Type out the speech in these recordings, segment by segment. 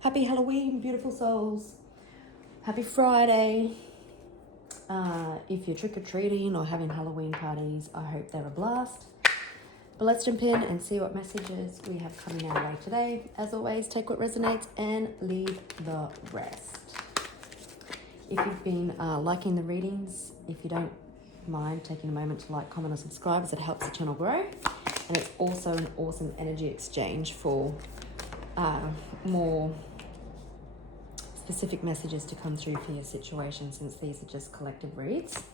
Happy Halloween, beautiful souls. Happy Friday. If you're trick-or-treating or having Halloween parties, I hope they're a blast. But let's jump in and see what messages we have coming our way today. As always, take what resonates and leave the rest. If you've been liking the readings, if you don't mind taking a moment to like, comment, or subscribe, as it helps the channel grow. And it's also an awesome energy exchange for more specific messages to come through for your situation, since these are just collective reads.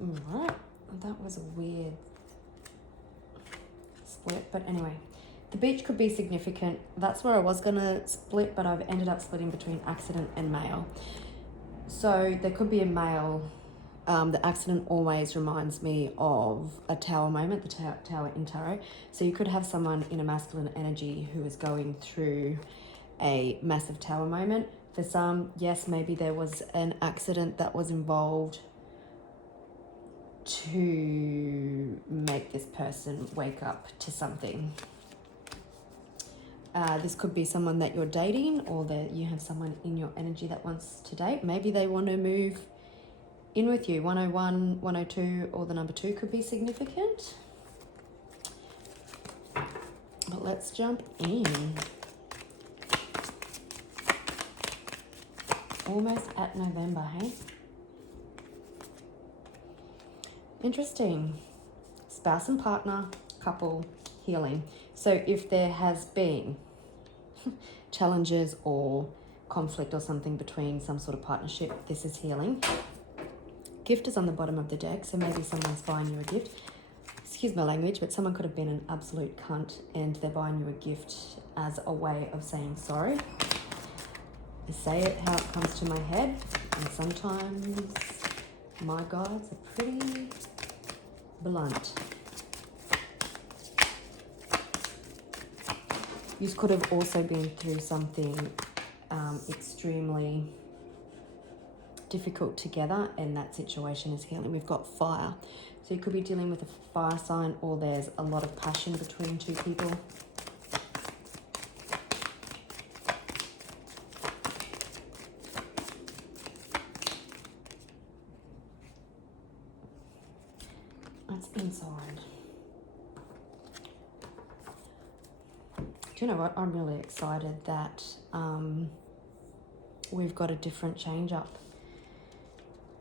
Alright, that was a weird split, but anyway. The beach could be significant. That's where I was going to split, but I've ended up splitting between accident and male. So there could be a male. The accident always reminds me of a tower moment, the tower in tarot. So you could have someone in a masculine energy who is going through a massive tower moment. For some, yes, maybe there was an accident that was involved to make this person wake up to something. This could be someone that you're dating, or that you have someone in your energy that wants to date. Maybe they want to move in with you. 101, 102, or the number 2 could be significant. But let's jump in. Almost at November, hey? Interesting. Spouse and partner, couple, healing. So if there has been challenges or conflict or something between some sort of partnership, this is healing. Gift is on the bottom of the deck, so maybe someone's buying you a gift. Excuse my language, but someone could have been an absolute cunt and they're buying you a gift as a way of saying sorry. I say it how it comes to my head, and sometimes my guides are pretty blunt. You could have also been through something extremely difficult together, and that situation is healing. We've got fire. So you could be dealing with a fire sign, or there's a lot of passion between two people. That's inside. Do you know what? I'm really excited that we've got a different change up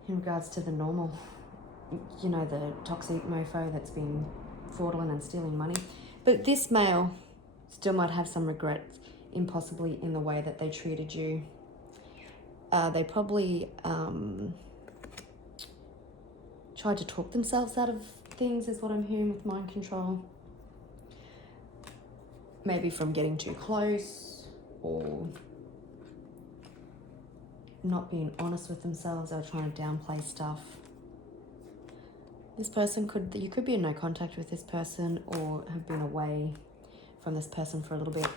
in regards to the normal. You know, the toxic mofo that's been fraudulent and stealing money. But this male still might have some regrets, impossibly, in the way that they treated you. They probably tried to talk themselves out of things, is what I'm hearing with mind control. Maybe from getting too close, or not being honest with themselves. They were trying to downplay stuff. This person you could be in no contact with this person, or have been away from this person for a little bit.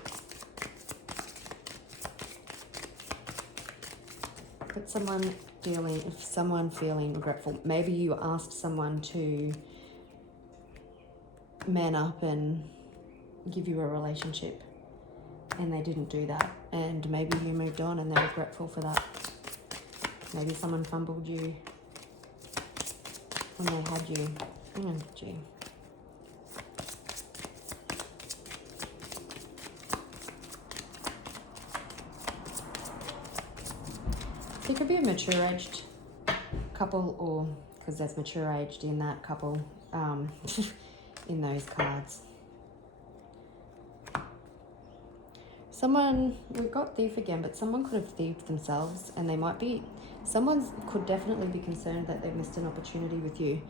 But someone feeling regretful. Maybe you asked someone to man up and give you a relationship, and they didn't do that, and maybe you moved on and they're regretful for that. Maybe someone fumbled you when they had you. Oh, gee. It could be a mature-aged couple, or because there's mature-aged in that couple in those cards. We've got thief again, but someone could have thieved themselves, and someone could definitely be concerned that they've missed an opportunity with you.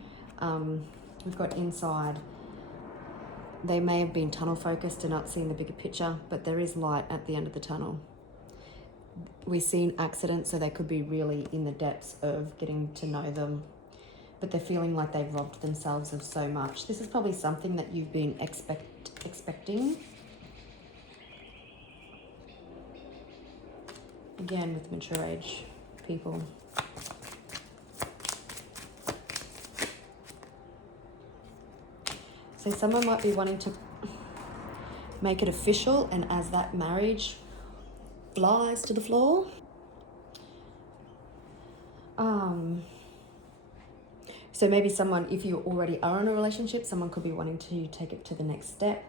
We've got inside. They may have been tunnel focused and not seeing the bigger picture, but there is light at the end of the tunnel. We've seen accidents, so they could be really in the depths of getting to know them, but they're feeling like they've robbed themselves of so much. This is probably something that you've been expecting. Again, with mature age people. So someone might be wanting to make it official, and as that marriage flies to the floor, so maybe someone, if you already are in a relationship, someone could be wanting to take it to the next step.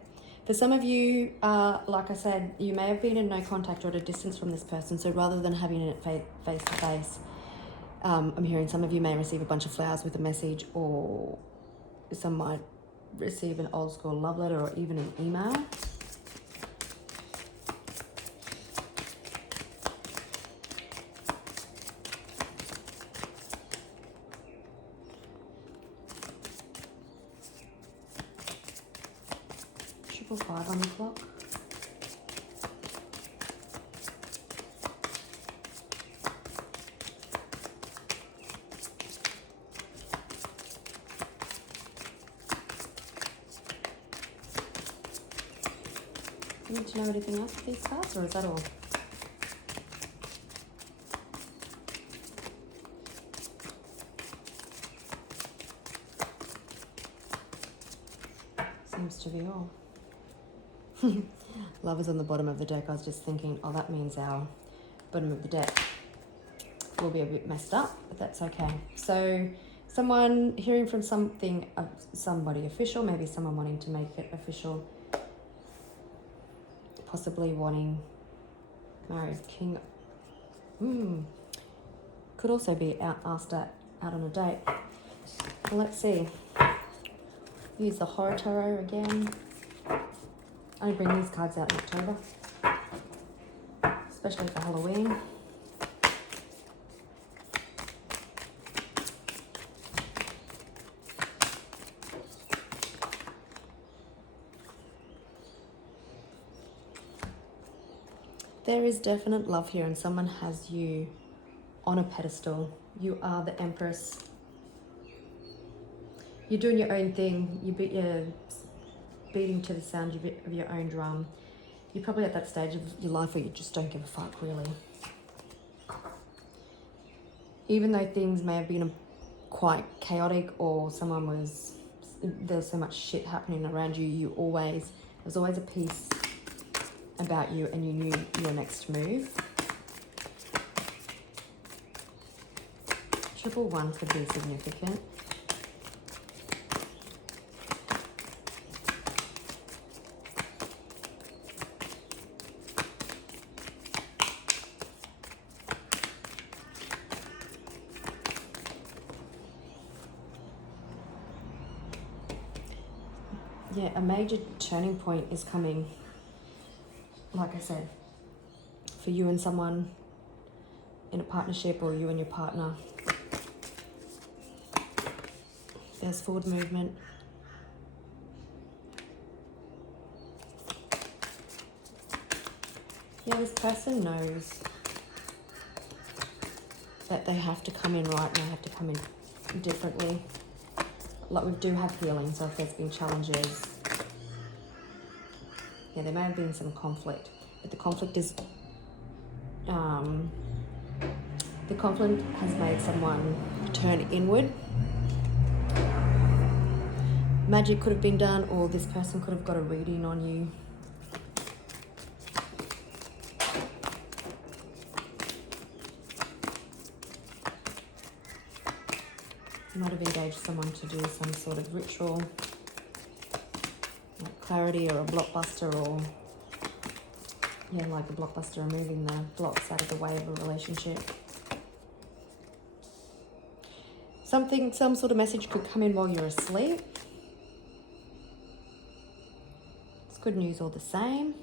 For some of you, like I said, you may have been in no contact or at a distance from this person. So rather than having it face to face, I'm hearing some of you may receive a bunch of flowers with a message, or some might receive an old school love letter or even an email. Triple 5 on the clock. You need to know anything else with these cards, or is that all? Seems to be all. Love is on the bottom of the deck. I was just thinking, oh, that means our bottom of the deck will be a bit messed up, but that's okay. So someone hearing from somebody official, maybe someone wanting to make it official, possibly wanting married king. Could also be asked out on a date. Well, let's see. Use the Horror Tarot again. I bring these cards out in October, especially for Halloween. There is definite love here, and someone has you on a pedestal. You are the Empress. You're doing your own thing. You're beating to the sound of your own drum. You're probably at that stage of your life where you just don't give a fuck, really. Even though things may have been quite chaotic, or there's so much shit happening around you, there's always a piece about you, and you knew your next move. Triple 1 could be significant. Yeah, a major turning point is coming, like I said, for you and someone in a partnership, or you and your partner. There's forward movement. Yeah, this person knows that they have to come in right, and they have to come in differently. Like, we do have healing, so if there's been challenges, yeah, there may have been some conflict, but the conflict is, the conflict has made someone turn inward. Magic could have been done, or this person could have got a reading on you. You might have engaged someone to do some sort of ritual, like clarity, or a blockbuster, or yeah, like a blockbuster, removing the blocks out of the way of a relationship. Some sort of message could come in while you're asleep. It's good news all the same.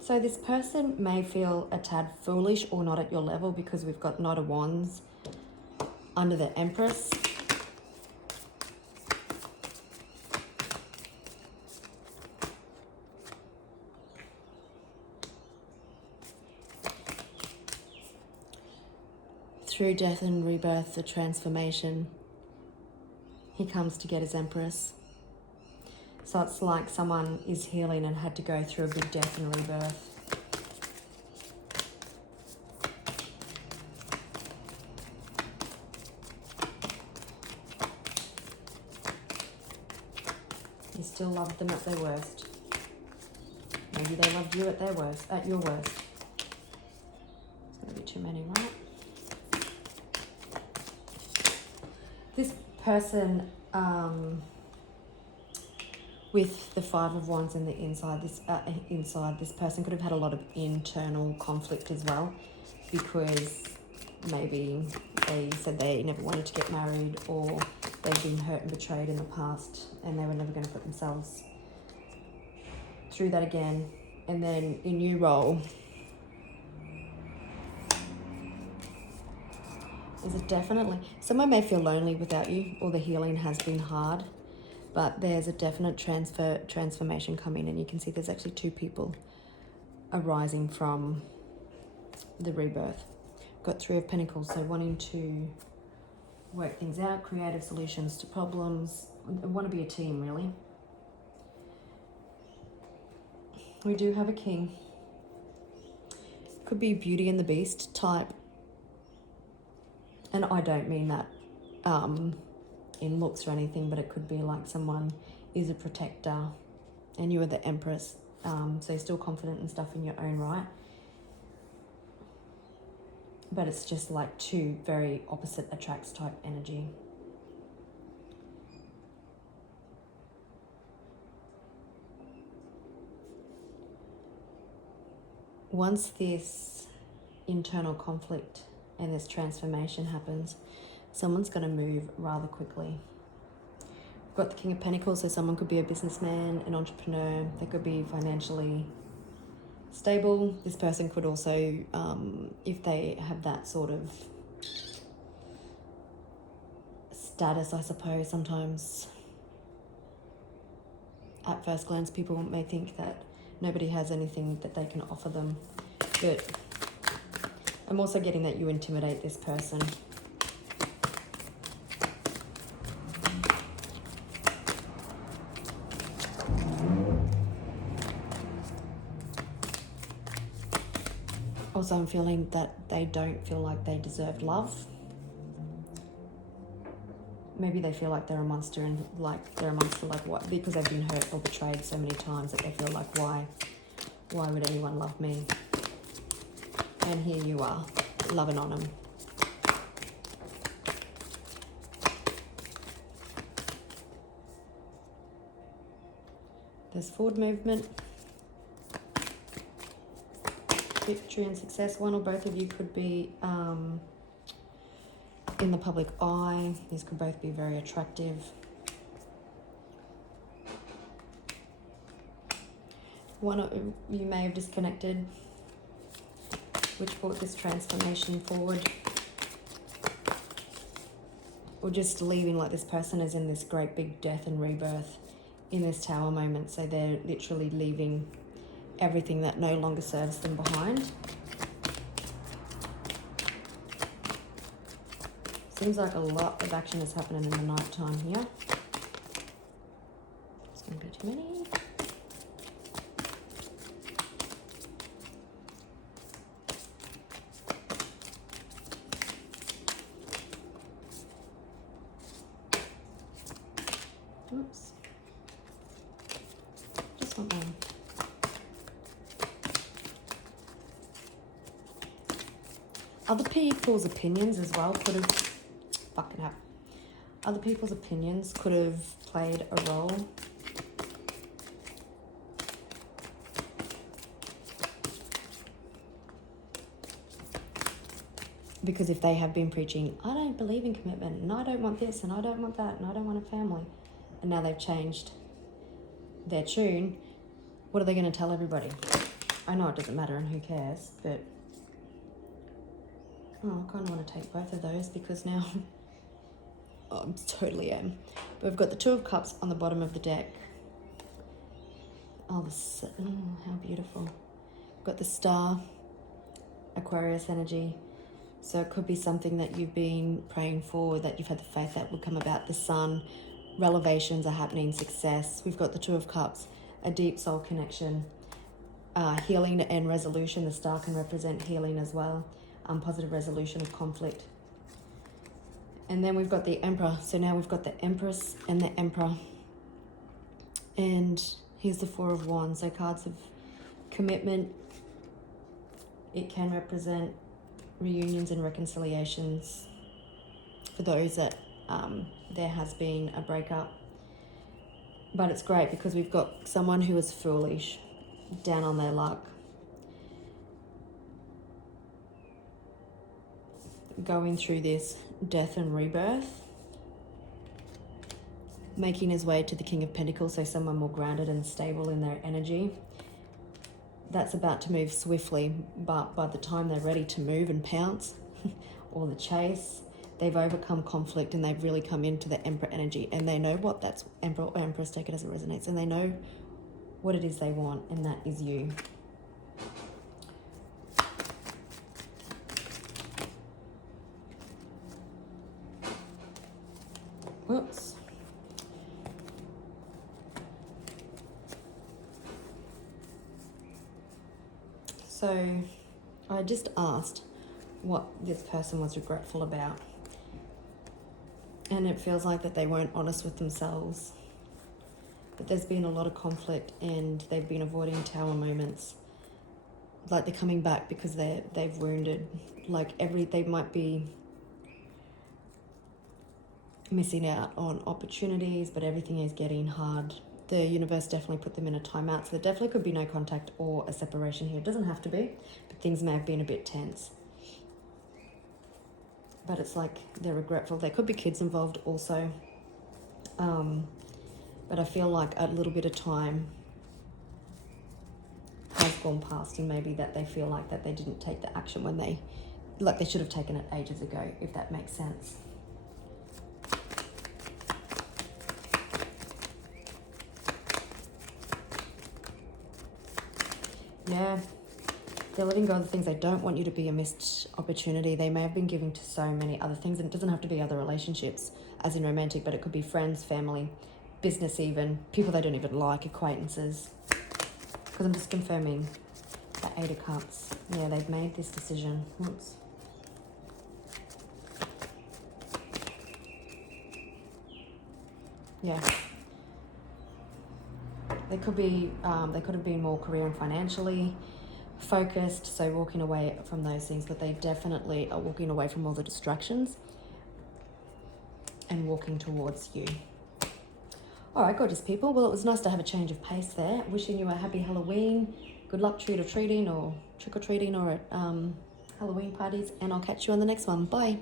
So this person may feel a tad foolish or not at your level, because we've got Knight of Wands under the Empress. through death and rebirth, the transformation, he comes to get his Empress. So it's like someone is healing and had to go through a big death and rebirth. You still loved them at their worst. Maybe they loved you at their worst, at your worst. It's going to be too many, right? This person with the Five of Wands in the inside, this person could have had a lot of internal conflict as well, because maybe they said they never wanted to get married, or they've been hurt and betrayed in the past and they were never going to put themselves through that again. And then in new role, is it definitely, someone may feel lonely without you, or the healing has been hard, but there's a definite transformation coming, and you can see there's actually two people arising from the rebirth. Got Three of Pentacles, so wanting to work things out, creative solutions to problems, want to be a team, really. We do have a King. Could be Beauty and the Beast type. And I don't mean that in looks or anything, but it could be like someone is a protector and you are the Empress. So you're still confident and stuff in your own right. But it's just like two very opposite attracts type energy. Once this internal conflict and this transformation happens, someone's going to move rather quickly. We've got the King of Pentacles, so someone could be a businessman, an entrepreneur. They could be financially stable. This person could also, if they have that sort of status, I suppose, sometimes at first glance people may think that nobody has anything that they can offer them, but I'm also getting that you intimidate this person. Also, I'm feeling that they don't feel like they deserve love. Maybe they feel like they're a monster, and like they're a monster, like what? Because they've been hurt or betrayed so many times that they feel like, why would anyone love me? And here you are, loving on them. There's forward movement, victory and success. One or both of you could be in the public eye. These could both be very attractive. One of you may have disconnected, which brought this transformation forward. Or just leaving, like this person is in this great big death and rebirth in this Tower moment. So they're literally leaving everything that no longer serves them behind. Seems like a lot of action is happening in the night time here. It's going to be too many. Oops. Just want one. Other people's opinions as well could have... Fucking hell. Other people's opinions could have played a role. Because if they have been preaching, I don't believe in commitment, and I don't want this, and I don't want that, and I don't want a family, and now they've changed their tune, what are they going to tell everybody? I know it doesn't matter and who cares, but I kind of want to take both of those because now I totally am. But we've got the Two of Cups on the bottom of the deck. Oh, how beautiful. We've got the Star, Aquarius energy. So it could be something that you've been praying for, that you've had the faith that would come about. The Sun, revelations are happening, success. We've got the Two of Cups, a deep soul connection, healing and resolution. The star can represent healing as well, positive resolution of conflict. And then we've got the Emperor. So now we've got the Empress and the Emperor. And here's the Four of Wands. So cards of commitment. It can represent reunions and reconciliations for those that there has been a breakup. But it's great because we've got someone who is foolish, down on their luck, going through this death and rebirth, making his way to the King of Pentacles, so someone more grounded and stable in their energy. That's about to move swiftly, but by the time they're ready to move and pounce or the chase, they've overcome conflict and they've really come into the Emperor energy, and they know what that's Emperor or Empress, take it as it resonates, and they know what it is they want, and that is you. Whoops. So I just asked what this person was regretful about. And it feels like that they weren't honest with themselves. But there's been a lot of conflict and they've been avoiding tower moments. Like they're coming back because they've wounded. Like they might be missing out on opportunities, but everything is getting hard. The universe definitely put them in a timeout, so there definitely could be no contact or a separation here. It doesn't have to be, but things may have been a bit tense. But it's like they're regretful. There could be kids involved also. But I feel like a little bit of time has gone past, and maybe that they feel like that they didn't take the action when they should have taken it ages ago, if that makes sense. Yeah, they're letting go of the things they don't want you to be a missed opportunity. They may have been giving to so many other things, and it doesn't have to be other relationships, as in romantic, but it could be friends, family, business even, people they don't even like, acquaintances. Because I'm just confirming the Eight of Cups. Yeah, they've made this decision. Oops. Yeah. They could have been more career and financially focused, so walking away from those things, but they definitely are walking away from all the distractions and walking towards you. All right, gorgeous people. Well, it was nice to have a change of pace there. Wishing you a happy Halloween. Good luck trick-or-treating or at Halloween parties, and I'll catch you on the next one. Bye.